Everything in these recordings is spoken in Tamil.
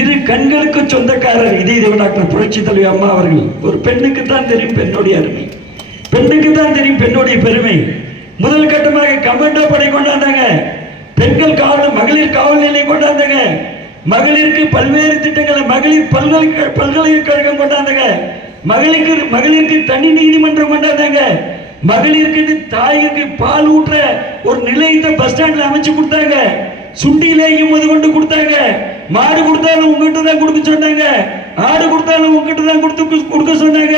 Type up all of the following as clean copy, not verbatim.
இரு கண்களுக்கு சொந்தக்காரர் இதே டாக்டர் புரட்சி தலைவி அம்மா அவர்கள். ஒரு பெண்ணுக்கு தான் தெரியும் பெண்ணுடைய அருமை, பெண்ணுக்கு தான் தெரியும் பெண்ணுடைய பெருமை. முதல் கட்டமாக கமாண்டோ படை கொண்டாந்தாங்க, பெண்கள் காவல் மகளிர் காவல் நிலையம் கொண்டாந்தாங்க, மகளிருக்கு பல்வேறு திட்டங்களை மகளிர் பல்கலைக்கழகம் கொண்டாந்தாங்க, மகளிருக்கு தனி நீதிமன்றம் கொண்டாந்தாங்க, மகளிருக்கு தாய்க்கு பால் ஊற்ற ஒரு நிலையத்தை பஸ் ஸ்டாண்ட்ல அமைச்சு கொடுத்தாங்க, சுண்டிலேயும் அது கொண்டு கொடுத்தாங்க. மாடு கொடுத்தாலும் உங்ககிட்ட தான் கொடுக்க சொன்னாங்க, ஆடு கொடுத்தாலும் உங்ககிட்ட தான் கொடுக்க சொன்னாங்க.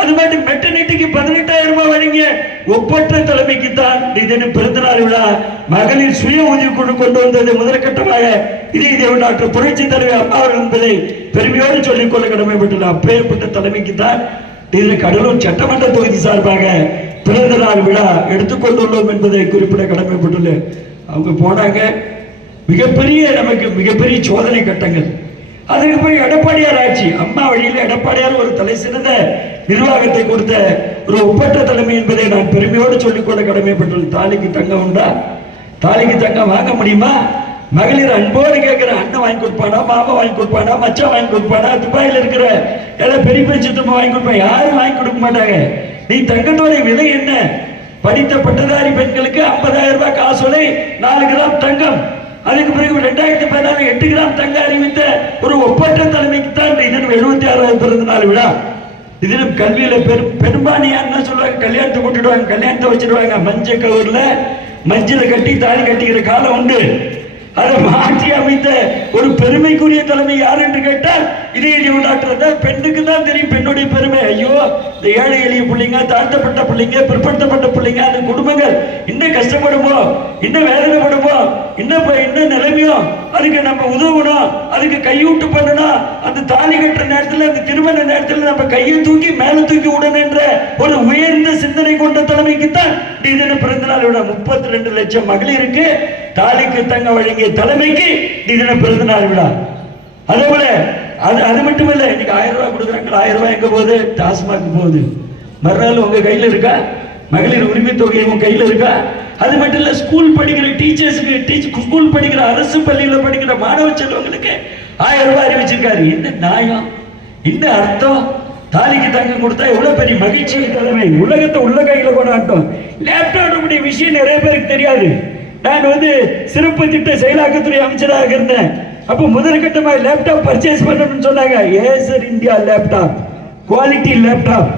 அது மாதிரி மெட்டர்னிட்டிக்கு 18,000 ரூபாய் வழங்கிய ஒப்பற்ற தலைமைக்கு தான் இதன் பிறந்தநாள் விழா மகளிர் சுய உதவி குழு கொண்டு வந்தது முதற்கட்டமாக இதே டாக்டர் புரட்சி தலைவி அம்மா அவர்கள் என்பதை பெருமையோடு சொல்லிக்கொள்ள கடமைப்பட்டுள்ள அப்பேற்பட்ட தலைமைக்கு தான் இதில் கடலூர் சட்டமன்ற தொகுதி சார்பாக பிறந்த நாள் விழா எடுத்துக்கொண்டுள்ளோம் என்பதை குறிப்பிட கடமைப்பட்டுள்ள. அவங்க போனாங்க, நமக்கு மிகப்பெரிய சோதனை கட்டங்கள். அதுக்கு போய் எடப்பாடியார் ஆட்சி, அம்மா வழியில் எடப்பாடியார் ஒரு தலை சிறந்த நிர்வாகத்தை கொடுத்த ஒரு ஒப்பற்ற தலைமை என்பதை நான் பெருமையோடு சொல்லிக்கொள்ள கடமைப்பட்டுள்ளேன். தாலிக்கு தங்கம் உண்டா? தாலிக்கு தங்கம் வாங்க முடியுமா? மகளிர் அன்போடு கேட்கிற அண்ணன் வாங்கி கொடுப்பானா, மாமா வாங்கி கொடுப்பானா, மச்சான் வாங்கி கொடுப்பானா, துபாயில் இருக்கிற எல்லாம் பெரிய சித்தம்மா வாங்கி கொடுப்பாங்க, யாரும் வாங்கி கொடுக்க மாட்டாங்க. நீ தங்கத்தோட விலை என்ன? படித்த பட்டதாரி பெண்களுக்கு 50,000 ரூபாய் காசோலை, 4 கிராம் தங்கம். அதுக்கு பிறகு 2014 8 கிராம் தங்க அறிவித்த ஒரு ஒப்பற்ற தலைமைக்கு தான் இதன் 76வது பிறந்த நாள் விழா. இதிலும் கல்வியில பெரும்பான்மையா என்ன சொல்லுவாங்க, கல்யாணத்தை கூட்டிடுவாங்க, கல்யாணத்தை வச்சிருவாங்க, மஞ்சள் கவர்ல மஞ்சளை கட்டி தாலி கட்டிக்கிற காலம் உண்டு. அதை மாற்றி அமைத்த ஒரு பெருமைக்குரிய தலைமை யார் என்று கேட்டால் இதே டாக்டர். பெண்ணுக்கு தான் தெரியும் பெண்ணுடைய பெருமை. ஐயோ, இந்த ஏழை எளிய பிள்ளைங்க, தாழ்த்தப்பட்ட பிள்ளைங்க, பிற்படுத்தப்பட்ட பிள்ளைங்க, அந்த குடும்பங்கள் இன்னும் கஷ்டப்படுமோ, இன்னும் வேதனைப்படுமோ, இன்னும் நிலைமையோ, அதுக்கு நம்ம உதவணும், அதுக்கு கையூட்டு பண்ணணும். அந்த தாலி கட்டுற நேரத்தில், அந்த திருமண நேரத்தில் நம்ம கையை தூக்கி மேல தூக்கி விடணும் என்ற ஒரு உயர்ந்த சிந்தனை கொண்ட தலைமைக்குத்தான் இதன பிறந்த நாள் விட 32 லட்சம் மகளிருக்கு தாலிக்கு தங்க வழங்கிய தலைமைக்கு இதன பிறந்த நாள் விழா. அதே போல அது மட்டுமல்ல, இன்னைக்கு 1000 ரூபாய் கொடுக்குறாங்க. 1000 ரூபாய் எங்க போகுது? டாஸ்மாக் போகுது. மறுநாள் உங்க கையில இருக்கா? மகளிர் உரிமை தொகை உங்க கையில இருக்கா? அது மட்டும் இல்ல, ஸ்கூல் படிக்கிற டீச்சர்ஸுக்கு, ஸ்கூல் படிக்கிற அரசு பள்ளியில படிக்கிற மாணவ செல்வங்களுக்கு 1000 ரூபாய் அறிவிச்சிருக்காரு. என்ன நியாயம், என்ன அர்த்தம்? தாலிக்கு தங்கம் கொடுத்தா எவ்வளவு பெரிய மகிழ்ச்சி தலைமை. உலகத்தை உள்ள கையில கொண்டாட்டம். லேப்டாப் விஷயம் நிறைய பேருக்கு தெரியாது. நான் சிறப்பு திட்ட செயலாக்கத்துறை அமைச்சராக இருந்தேன். அப்போ முதற்கட்டமாக லேப்டாப் பர்ச்சேஸ் பண்ணணும்னு சொன்னாங்க. Acer India laptop, quality laptop,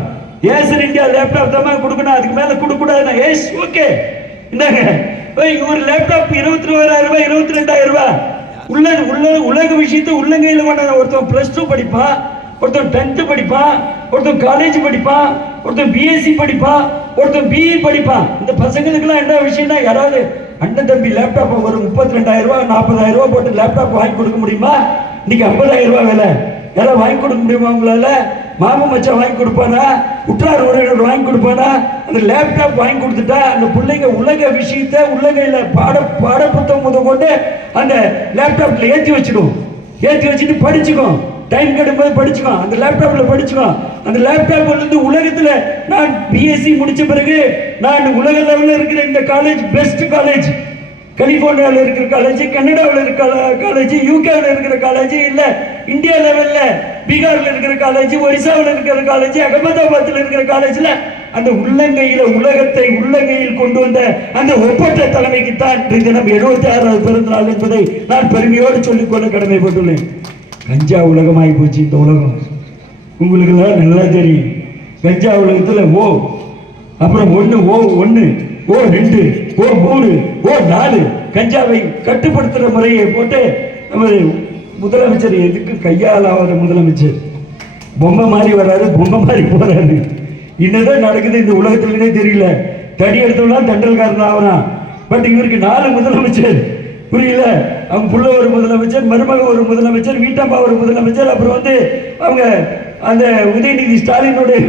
Acer India laptop தான் கொடுக்கணும், அதுக்கு மேல கொடுக்க கூடாது. எஸ் ஓகே, இந்தாங்க ஒரு லேப்டாப் 24,000 ரூபாய், 22,000 ரூபாய். உலக விஷயத்தை உள்ளங்கையில் கொண்டாங்க. ஒருத்தன் +2 படிப்பான், ஒருத்தன் 10th படிப்பான், ஒருத்தன் காலேஜ் படிப்பான், ஒருத்தன் பிஎஸ்சி படிப்பான், ஒருத்தன் பிஇ படிப்பான். இந்த பசங்களுக்குலாம் என்ன விஷயம்னா, யாராவது அண்ணன் தம்பி லேப்டாப் ஒரு 32,000 ரூபாய் 40,000 ரூபாய் போட்டு லேப்டாப் வாங்கி கொடுக்க முடியுமா? இன்னைக்கு 50,000 ரூபாய் விலை. யாராவது வாங்கி கொடுக்க முடியுமா உங்களால? மாமா மச்சான் வாங்கி கொடுப்பானா? உற்றார் உறவினர் வாங்கி கொடுப்பானா? அந்த லேப்டாப் வாங்கி கொடுத்துட்டா அந்த பிள்ளைங்க உலக விஷயத்தை உள்ளங்கையில பாட புத்தகம் முதல் கொண்டு அந்த லேப்டாப்ல ஏற்றி வச்சுட்டு படிச்சுக்கும். டைம் கிடைக்கும்போது படிச்சுக்கோ, அந்த லேப்டாப்ல படிச்சுக்கோ. அந்த லேப்டாப் உலகத்துல நான் பிஎஸ்சி முடிச்ச பிறகு நான் உலக லெவலில் இருக்கிற இந்த காலேஜ் பெஸ்ட் காலேஜ், கலிபோர்னியாவில் இருக்கிற காலேஜ், கனடாவில் இருக்கிற காலேஜ், யூகேவில் இருக்கிற காலேஜ், இல்ல இந்தியா லெவல்ல பீகார்ல இருக்கிற காலேஜ், ஒரிசாவில் இருக்கிற காலேஜ், அகமதாபாத்தில் இருக்கிற காலேஜ்ல அந்த உள்ளங்கையில உலகத்தை உள்ளங்கையில் கொண்டு வந்த அந்த ஒப்பற்ற தலைமைக்கு தான் தினம் 76வது பிறந்த நாள் என்பதை நான் பெருமையோடு சொல்லிக்கொள்ள கடமைப்பட்டுள்ளேன். கஞ்சா உலகமாகி போச்சு இந்த உலகம். உங்களுக்கு எல்லாம் நல்லா தெரியும். கஞ்சா உலகத்துல அப்புறம் 1 O1 O2 O3 O4 கஞ்சாவை கட்டுப்படுத்துற முறையை போட்டு நமது முதலமைச்சர் எதுக்கு கையாளாத முதலமைச்சர் பொம்மை மாதிரி வராரு, பொம்மை மாதிரி போறாரு. என்னதான் நடக்குது இந்த உலகத்திலே தெரியல. தடி எடுத்தவெல்லாம் தண்டல்காரன் ஆகிறான். பட் இவருக்கு 4 முதலமைச்சர், புரியல. அவங்க புள்ள ஒரு முதலமைச்சர், மருமக ஒரு முதலமைச்சர், வீட்டம்மா ஒரு முதலமைச்சர், அப்புறம் அவங்க அந்த உதயநிதி ஸ்டாலினுடைய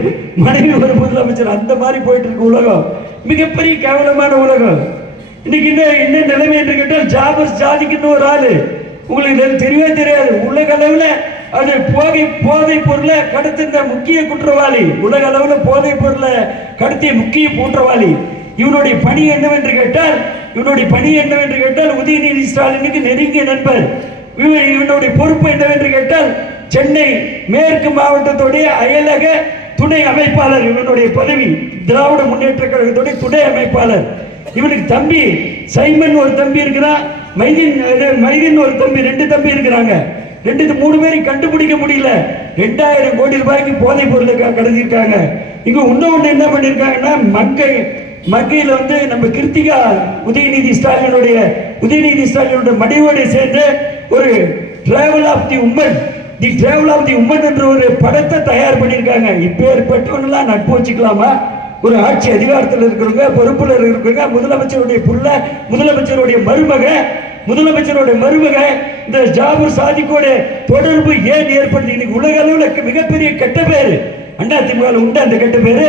மனைவி ஒரு முதலமைச்சர். அந்த மாதிரி போயிட்டு இருக்கு உலகம். மிகப்பெரிய கேவலமான உலகம். இன்னைக்கு என்ன நிலைமை என்று கேட்டால், ஜாபர் ஜாதிக்குன்னு ஒரு ஆளு, உங்களுக்கு தெரியவே தெரியாது. உலக அளவுல அது போதை பொருளை கடத்தின முக்கிய குற்றவாளி, உலக அளவுல போதை பொருளை கடத்திய முக்கிய குற்றவாளி. இவனுடைய பணி என்னவென்று கேட்டால் உதயநிதி ஸ்டாலினுக்கு நெருங்கிய நண்பர். இவனுடைய பொறுப்பு என்னவென்று கேட்டால் சென்னை மேற்கு மாவட்டத்துடைய அயலக துணை அமைப்பாளர். இவனுடைய பதவி திராவிட முன்னேற்ற கழகத்துடைய துணை அமைப்பாளர். இவனுக்கு தம்பி சைமன் ஒரு தம்பி இருக்கிறான், மைதீன் ஒரு தம்பி, 2 தம்பி இருக்கிறாங்க. 3 பேரை கண்டுபிடிக்க முடியல. 2000 கோடி ரூபாய்க்கு போதைப் பொருளை கடத்திருக்காங்க. இங்க இன்னொன்று என்ன பண்ணிருக்காங்கன்னா மங்கையில் நம்ம கிருத்திகா உதயநிதி ஸ்டாலினுடைய மனைவியோட சேர்ந்து ஒரு டிராவல் ஆஃப் தி உமன் என்ற ஒரு படத்தை தயார் பண்ணியிருக்காங்க. இப்பேற்பட்டவனெல்லாம் நட்பு வச்சுக்கலாமா? ஒரு ஆட்சி அதிகாரத்தில் இருக்கிறவங்க, பொறுப்புல இருக்கிறவங்க, முதலமைச்சருடைய மருமக இந்த ஜாபர் சாதிக்கோட தொடர்பு ஏன் ஏற்படுது? இன்னைக்கு உலக அளவில் மிகப்பெரிய கெட்ட பேரு அதிமுக உண்டு. அந்த கெட்ட பேரு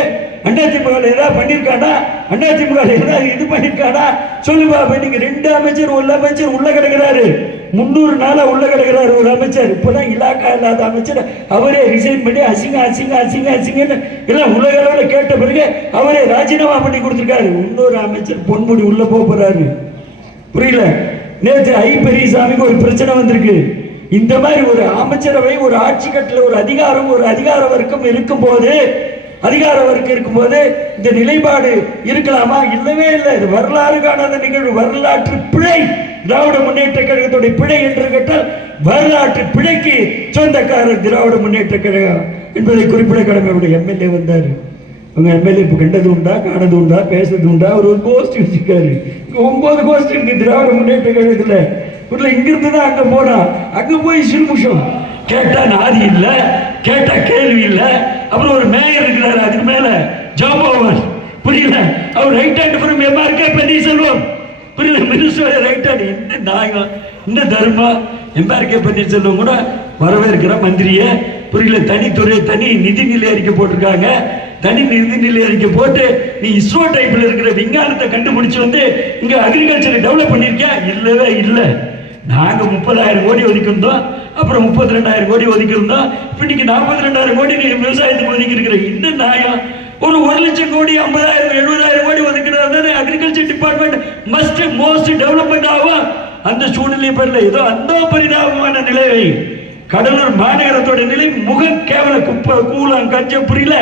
அதிமுக ஏதாவது பண்ணிருக்கானா? அதிமுக ஏதாவது இது பண்ணிருக்கானா? சொல்லுவா. இன்னைக்கு 2 அமைச்சர், 1 அமைச்சர் உள்ள கிடக்கிறாரு. 300 நாளா உள்ள கிடக்கிறாரு ஒரு அமைச்சர். இப்பதான் இலாக்கா இல்லாத அமைச்சர் அவரே ரிசைன் பண்ணி அசிங்கன்னு எல்லாம் உலக அளவில் கேட்ட பிறகு அவரே ராஜினாமா பண்ணி கொடுத்திருக்காரு. இன்னொரு அமைச்சர் பொன்முடி உள்ள போறாரு. புரியல? நேற்று பெரியசாமிக்கு ஒரு பிரச்சனை வந்திருக்கு. இந்த மாதிரி ஒரு அமைச்சரவை, ஒரு ஆட்சி கட்டில ஒரு அதிகார வர்க்கம் இருக்கும்போது இந்த நிலைப்பாடு இருக்கலாமா? இல்லவே இல்லை. இது வரலாறு காணாத நிகழ்வு, வரலாற்று பிழை. திராவிட முன்னேற்ற கழகத்துடைய பிழை என்று கேட்டால் வரலாற்று பிழைக்கு சொந்தக்காரர் திராவிட முன்னேற்ற கழகம் என்பதை குறிப்பிட கடமை. எம்எல்ஏ வந்தாரு. அவங்க எம்எல்ஏ இப்போ கண்டது உண்டா, காணது உண்டா, பேசுறது உண்டா? ஒரு கோஷ்டி வச்சிருக்காரு. 9 கோஷ்டி இருக்கு திராவிட முன்னேற்ற கழகத்துல. இங்கிருந்து தான் அங்க போனா, அங்க போய் சில்முஷம் கேட்டா நாதி இல்ல, கேட்டா கேள்வி இல்ல. அப்புறம் ஒரு மேயர் இருக்கிறாரு, அதுக்கு மேல ஜாபோவர். புரியல? அவர் right hand from MRK Panneerselvam. புரியல? Minister right hand. இந்த நாயகம், இந்த தர்மா எம்ஆர்கே பன்னீர்செல்வம் கூட வரவேற்கிற மந்திரிய. புரியல? தனி நிதிநிலை அறிக்கை போட்டிருக்காங்க. தனி நிதிநிலை அறிக்கை போட்டு நீ இஸ்ரோ டைப்ல இருக்கிற விஞ்ஞானத்தை கண்டுபிடிச்சு இங்க அக்ரிகல்ச்சரை டெவலப் பண்ணிருக்கியா? இல்லவே இல்லை. நாங்க 30,000 கோடி ஒதுக்கிருந்தோம், அப்புறம் 32,000 கோடி ஒதுக்கிருந்தோம். இன்னைக்கு 42,000 கோடி நீ விவசாயத்துக்கு ஒதுக்கி இருக்கிற. இன்னும் நியாயம்? ஒரு 1,00,000 கோடி 50,000 70,000 கோடி ஒதுக்கிறது அக்ரிகல்ச்சர் டிபார்ட்மெண்ட் மோஸ்ட் டெவலப்மெண்ட் ஆகும். அந்த சூழ்நிலை பெறல. ஏதோ அந்த பரிதாபமான நிலையை கடலூர் மாநகரத்தோட நிலை முக கேவல குப்பை கூலம் கஞ்சம். புரியல?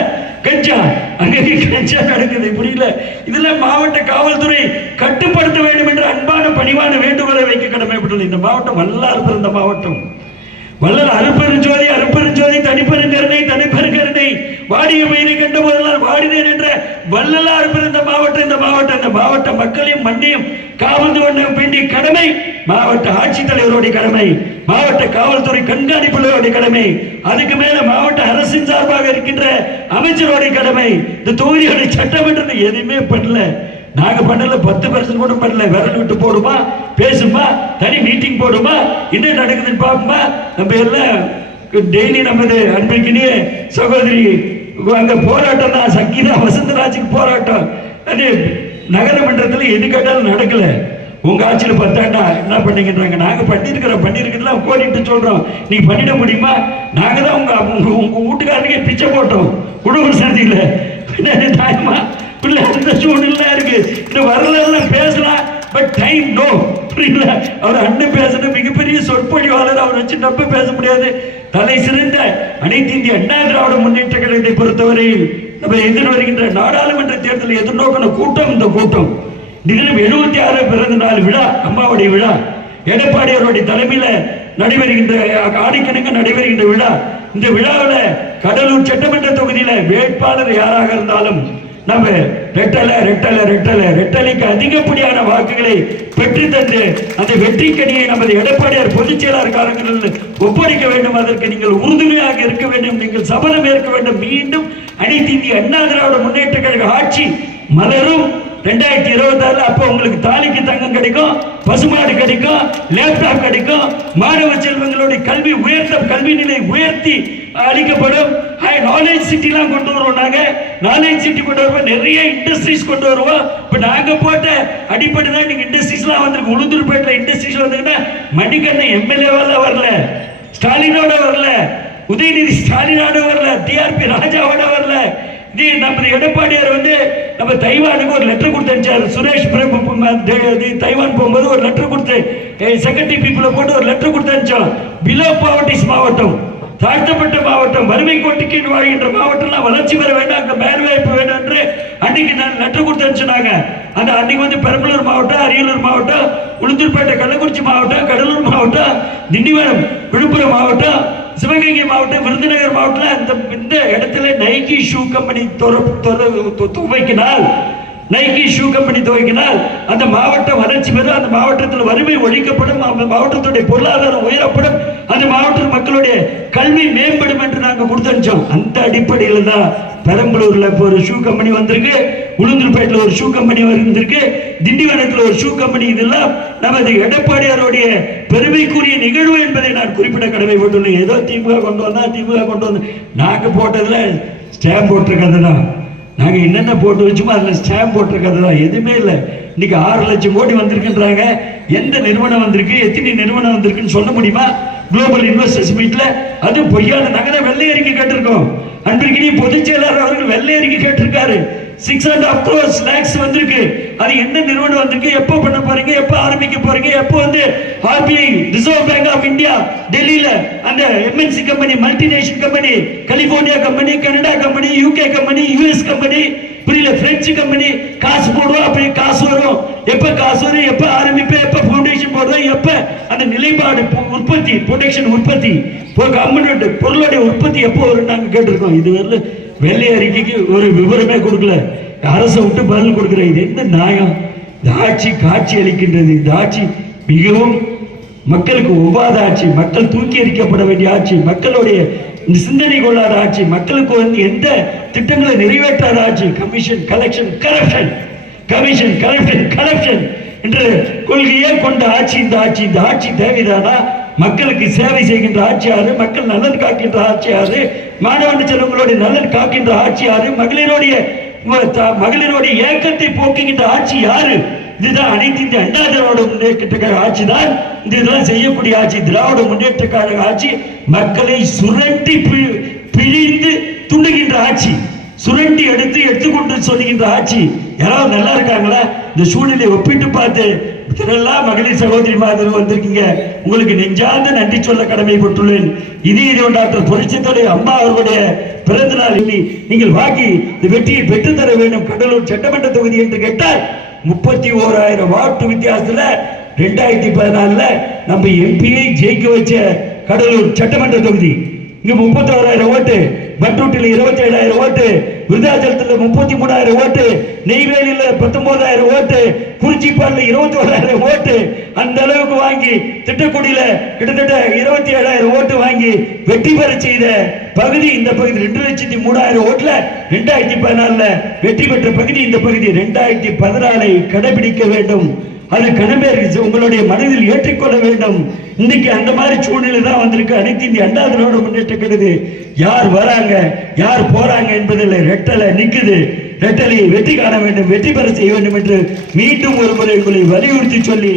கஞ்சா அங்கே கஞ்சா நடக்குது. புரியல? இதுல மாவட்ட காவல்துறை கட்டுப்படுத்த வேண்டும் என்ற அன்பான பணிவான வேண்டுகோளை வைக்க கடமைப்பட்டுள்ளது. இந்த மாவட்டம் வல்லார் பிறந்த மாவட்டம். வள்ளல் அருப்பெருஞ்சோதி தனிப்பெருங்கருணை வாடிய பயிரை கண்ட போதெல்லாம் வாடினேன் என்ற வள்ளலார் பிறந்த மாவட்டம் இந்த மாவட்டம். இந்த மாவட்ட மக்களையும் மண்ணையும் காவல் வேண்டிய கடமை மாவட்ட ஆட்சித்தலைவருடைய கடமை, மாவட்ட காவல்துறை கண்காணிப்பாளருடைய கடமை, அதுக்கு மேல மாவட்ட அரசின் சார்பாக இருக்கின்ற அமைச்சருடைய கடமை. இந்த தொகுதியோட சட்டமன்றத்தை எதுவுமே பண்ணல. நாங்க பண்ணல. 10% கூட பண்ணல. விரல் விட்டு போடுமா, பேசுமா, தனி மீட்டிங் போடுமா, என்ன நடக்குதுன்னு பாப்போமா. நம்ம எல்லாம் டெய்லி நமது அன்பிற்கினிய சகோதரி அங்க போராட்டம் தான். சங்கீதா வசந்தராஜுக்கு போராட்டம். அது நகரமன்றத்தில் எது கேட்டாலும் நடக்கல. உங்க ஆட்சியில 10 ஆண்டா என்ன பண்ணீங்கன்றாங்க. நாங்க பண்ணிருக்கிறதுலாம் கோடிட்டு சொல்றோம். நீ பண்ணிட முடியுமா? நாங்க தான் உங்க வீட்டுக்காரனுக்கே பிச்சை போட்டோம் குடும்ப சாதியில. தாயமா பிள்ளை அந்த சூழ்நிலை இருக்கு. இந்த வரலாறு பேசலாம், பட் டைம் நோ. புரியல? அவர் அண்ணன் பேசுற மிகப்பெரிய சொற்பொழிவாளர். அவர் வச்சு நம்ப பேச முடியாது. தலை சிறந்த அனைத்து இந்திய அண்ணா திராவிட முன்னேற்ற கழகத்தை பொறுத்தவரையில் நம்ம எதிர்வருகின்ற நாடாளுமன்ற தேர்தலை எதிர்நோக்கின கூட்டம் இந்த கூட்டம். தினம் 76 பிறந்த நாள் விழா, அம்மாவுடைய விழா, எடப்பாடியாருடைய தலைமையில நடைபெறுகின்ற ஆடிக்கணக்கு நடைபெறுகின்ற விழா. இந்த விழாவில் கடலூர் சட்டமன்ற தொகுதியில வேட்பாளர் யாராக இருந்தாலும் நம்ம ரெட்டலைக்கு அதிகப்படியான வாக்குகளை பெற்று தந்து அந்த வெற்றி கனியை நமது எடப்பாடியார் பொதுச் செயலாளர் காலங்களில் ஒப்படைக்க வேண்டும். அதற்கு நீங்கள் உறுதுணையாக இருக்க வேண்டும். நீங்கள் சபதம் ஏற்க வேண்டும். மீண்டும் அனைத்து இந்திய அண்ணா திராவிட முன்னேற்ற கழக ஆட்சி மலரும் 2026. அப்ப உங்களுக்கு தாலிக்கு தங்கம் கிடைக்கும், பசுமாடு கிடைக்கும், லேப்டாப் கிடைக்கும், மாணவ செல்வங்களுடைய கல்வி நிலை உயர்த்தி அளிக்கப்படும். நாலேஜ் சிட்டி எல்லாம் கொண்டு வருவோம். நாங்க நாலேஜ் சிட்டி கொண்டு வருவோம். நிறைய இண்டஸ்ட்ரீஸ் கொண்டு வருவோம். இப்ப நாங்க போட்ட அடிப்படை தான் நீங்க இண்டஸ்ட்ரீஸ் எல்லாம் வந்திருக்கு. உளுந்தூர்பேட்டில் இண்டஸ்ட்ரீஸ் வந்துங்கன்னா மணிக்கண்ணன் எம்எல்ஏவால வரல, ஸ்டாலினோட வரல, உதயநிதி ஸ்டாலினோட வரல, டிஆர்பி ராஜாவோட வரல. நம்ம எடப்பாடியார் வந்து நம்ம தைவானுக்கு ஒரு லெட்டர் கொடுத்து அனுப்பிச்சாரு. சுரேஷ் பிரபு தைவான் போகும்போது ஒரு லெட்டர் கொடுத்து செக்ரட்டரி பீப்புளை போட்டு ஒரு லெட்டர் கொடுத்து அனுப்பிச்சோம். பிலோ பாவர்டிஸ் மாவட்டம், தாழ்த்தப்பட்ட மாவட்டம், வறுமை கோட்டுக்கு வாழ்கின்ற மாவட்டம்லாம் வளர்ச்சி பெற வேண்டும், அங்க வேலை வாய்ப்பு வேண்டும் என்று அன்னைக்கு நான் லெட்டர் கொடுத்து அனுப்பிச்சாங்க. அந்த அன்னைக்கு வந்து பெரம்பலூர் மாவட்டம், அரியலூர் மாவட்டம், உளுந்தூர்பேட்டை, கள்ளக்குறிச்சி மாவட்டம், கடலூர் மாவட்டம், திண்டிவனம், விழுப்புரம் மாவட்டம், சிவகங்கை மாவட்டம், விருதுநகர் மாவட்டம் இந்த இடத்துல நைக்கி ஷூ கம்பெனி துவைக்கினால், நைக்கி ஷூ கம்பெனி துவைக்கினால் அந்த மாவட்டம் வளர்ச்சி பெறும், அந்த மாவட்டத்தில் வறுமை ஒழிக்கப்படும், அந்த மாவட்டத்துடைய பொருளாதாரம் உயரப்படும், அந்த மாவட்ட மக்களுடைய கல்வி மேம்படும் என்று நாங்கள் கொடுத்தோம். அந்த அடிப்படையில் தான் பெரம்பலூர்ல இப்போ ஒரு ஷூ கம்பெனி வந்திருக்கு, உளுந்தூர்பேட்டில் ஒரு ஷூ கம்பெனி வந்திருக்கு, திண்டிவனத்தில் ஒரு ஷூ கம்பெனி. இதெல்லாம் நமது எடப்பாடியாருடைய பெருமைக்குரிய நிகழ்வு என்பதை நான் குறிப்பிட கடமைப்பட்டுள்ளேன். ஏதோ திமுக கொண்டு வந்தா, திமுக கொண்டு வந்து நாங்கள் போட்டதுல ஸ்டாம்ப் போட்டிருக்கிறது தான். நாங்கள் என்னென்ன போட்டு வச்சோமோ அதில் ஸ்டாம்ப் போட்டிருக்கிறது தான், எதுவுமே இல்லை. இன்னைக்கு 6 லட்சம் கோடி வந்திருக்குன்றாங்க. எந்த நிறுவனம் வந்திருக்கு, எத்தனை நிறுவனம் வந்திருக்குன்னு சொல்ல முடியுமா? குளோபல் இன்வெஸ்டர்ஸ் மீட்ல அது பொய்யான நகர வெள்ளை அறிக்கை கேட்டிருக்கோம். அன்றைக்கு பொதுச் செயலாளர் அவர்கள் வெள்ளை அறிக்கை கேட்டிருக்காரு. 6.5 crores வந்திருக்கு. அது என்ன நிறுவனம் வந்திருக்கு, எப்போ பண்ண போறீங்க, எப்போ ஆரம்பிக்க போறீங்க, எப்போ வந்து RBI reserve bank of India டெல்லியில அந்த MNC company, multinational company, California company, Canada company, UK company, US company, புரியல பிரெஞ்சு கம்பெனி காசு போடுவோம், அப்படி காசு வரும், எப்ப காசு வரும், எப்ப ஆரம்பிப்பேன், எப்ப ஃபவுண்டேஷன் போடுறோம், எப்ப அந்த நிலைப்பாடு உற்பத்தி, ப்ரொடக்ஷன் உற்பத்தி, பொருளுடைய உற்பத்தி எப்போ வரும் நாங்கள் கேட்டிருக்கோம். இதுவரை வெள்ளை அறிக்கைக்கு ஒரு விவரமே கொடுக்கல, அரசை விட்டு பதில் கொடுக்கிற. இது எந்த நியாயம்? இந்த ஆட்சி காட்சி அளிக்கின்றது. இந்த ஆட்சி மிகவும் மக்களுக்கு ஒவ்வாத ஆட்சி, மக்கள் தூக்கி எறிக்கப்பட வேண்டிய ஆட்சி, மக்களுடைய சிந்தனை கொள்ளாத ஆட்சி, மக்களுக்கு வந்து எந்த திட்டங்களை நிறைவேற்றாத ஆட்சி. Commission collection corruption, commission corruption corruption என்ற கொள்கையே கொண்ட ஆட்சி இந்த ஆட்சி. இந்த ஆட்சி தேவைதானா? மக்களுக்கு சேவை செய்கின்ற ஆட்சியாரு, மக்கள் நலன் காக்கின்ற ஆட்சியாரு, மாணவ செல்வங்களுடைய நலன் காக்கின்ற ஆட்சியாரு, மகளிருடைய ஏக்கத்தை போக்குகின்ற ஆட்சி யாரு? இதுதான் அனைத்து இந்த அண்ணா திராவிட முன்னேற்ற கழக ஆட்சி தான். இதெல்லாம் செய்யக்கூடிய ஆட்சி திராவிட முன்னேற்ற கழக ஆட்சி. மக்களை சுரண்டி பிழிந்து துண்டுகின்ற ஆட்சி, சுரண்டி எடுத்துக்கொண்டு சொல்லுகின்ற ஆட்சி. யாராவது நல்லா இருக்காங்களா? இந்த சூழ்நிலையை ஒப்பிட்டு பார்த்து இதெல்லாம் மகளிர் சகோதரி மாதிரி வந்திருக்கீங்க, உங்களுக்கு நெஞ்சார்ந்த நன்றி சொல்ல கடமைப்பட்டுள்ளேன். இதே டாக்டர் புரட்சித்தலைவர் அம்மா அவர்களுடைய பிறந்த நாள் நீங்கள் வாங்கி இந்த வெற்றியை பெற்றுத்தர வேண்டும். கடலூர் சட்டமன்ற தொகுதி என்று கேட்டால் 31,000 வாட்டு வித்தியாசத்துல 2014 நம்ம எம்பியை ஜெயிக்க வச்ச கடலூர் சட்டமன்ற தொகுதி. இங்க 31,000 ஓட்டு, பட்டூட்டில் 27,000 ஓட்டு, விருதாச்சலத்தில் 33,000 ஓட்டு, நெய்வேலியில் 19,000 ஓட்டு, குறிச்சிப்பாடில் 21,000 ஓட்டு. அந்த அளவுக்கு வாங்கி திட்டக்குடியில கிட்டத்தட்ட 27,000 ஓட்டு வாங்கி வெற்றி பெற செய்த பகுதி இந்த பகுதி. 2,03,000 ஓட்டுல 2014 வெற்றி பெற்ற பகுதி இந்த பகுதி. 2014 கடைபிடிக்க வேண்டும், அது கடமை உங்களுடைய மனதில் ஏற்றிக்கொள்ள வேண்டும். இன்னைக்கு அந்த மாதிரி சூழ்நிலை தான் வந்திருக்கு. அனைத்து இந்திய அண்ணா திராவிட முன்னேற்ற கழகம் யார் வராங்க யார் போறாங்க என்பதில் ரெட்டலை நிக்குது. ரெட்டலை வெற்றி காண வேண்டும், வெற்றி பெற செய்ய வேண்டும் என்று மீண்டும் ஒரு முறை உங்களை வலியுறுத்தி சொல்லி